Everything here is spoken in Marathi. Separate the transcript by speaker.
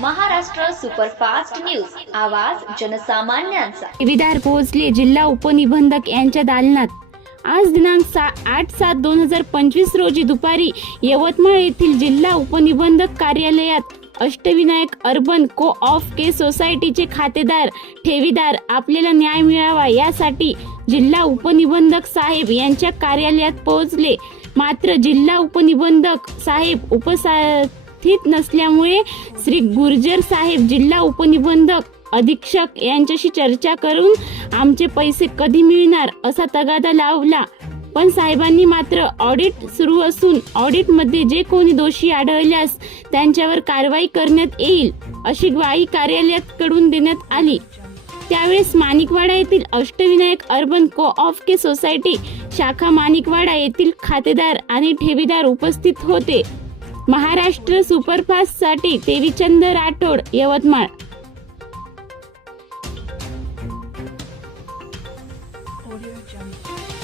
Speaker 1: Superfast news. आवाज जनसामान्यांचा.
Speaker 2: ठेवीदार पोहोचले. जिल्हा उपनिबंधक यांच्या दालनात. आज दिनांक सा आठ सात दोन हजार पंचवीस रोजी दुपारी यवतमाळ येथील जिल्हा उपनिबंधक कार्यालयात अष्टविनायक अर्बन को ऑफ के सोसायटीचे खातेदार ठेवीदार आपल्याला न्याय मिळावा यासाठी जिल्हा उपनिबंधक साहेब यांच्या कार्यालयात पोहोचले. मात्र जिल्हा उपनिबंधक साहेब उपसा स्थित नसल्यामुळे श्री गुर्जर साहेब जिल्हा उपनिबंधक अधीक्षक यांच्याशी चर्चा करून आमचे पैसे कधी मिळणार असा तगादा लावला. पण साहेबांनी मात्र ऑडिट सुरू असून ऑडिटमध्ये जे कोणी दोषी आढळल्यास त्यांच्यावर कारवाई करण्यात येईल अशी ग्वाही कार्यालयाकडून देण्यात आली. त्यावेळेस माणिकवाडा येथील अष्टविनायक अर्बन को ऑफ के सोसायटी शाखा माणिकवाडा येथील खातेदार आणि ठेवीदार उपस्थित होते. Maharashtra सुपरफास्टसाठी Devichand Rathod Yavatmal
Speaker 3: Audio Jungle.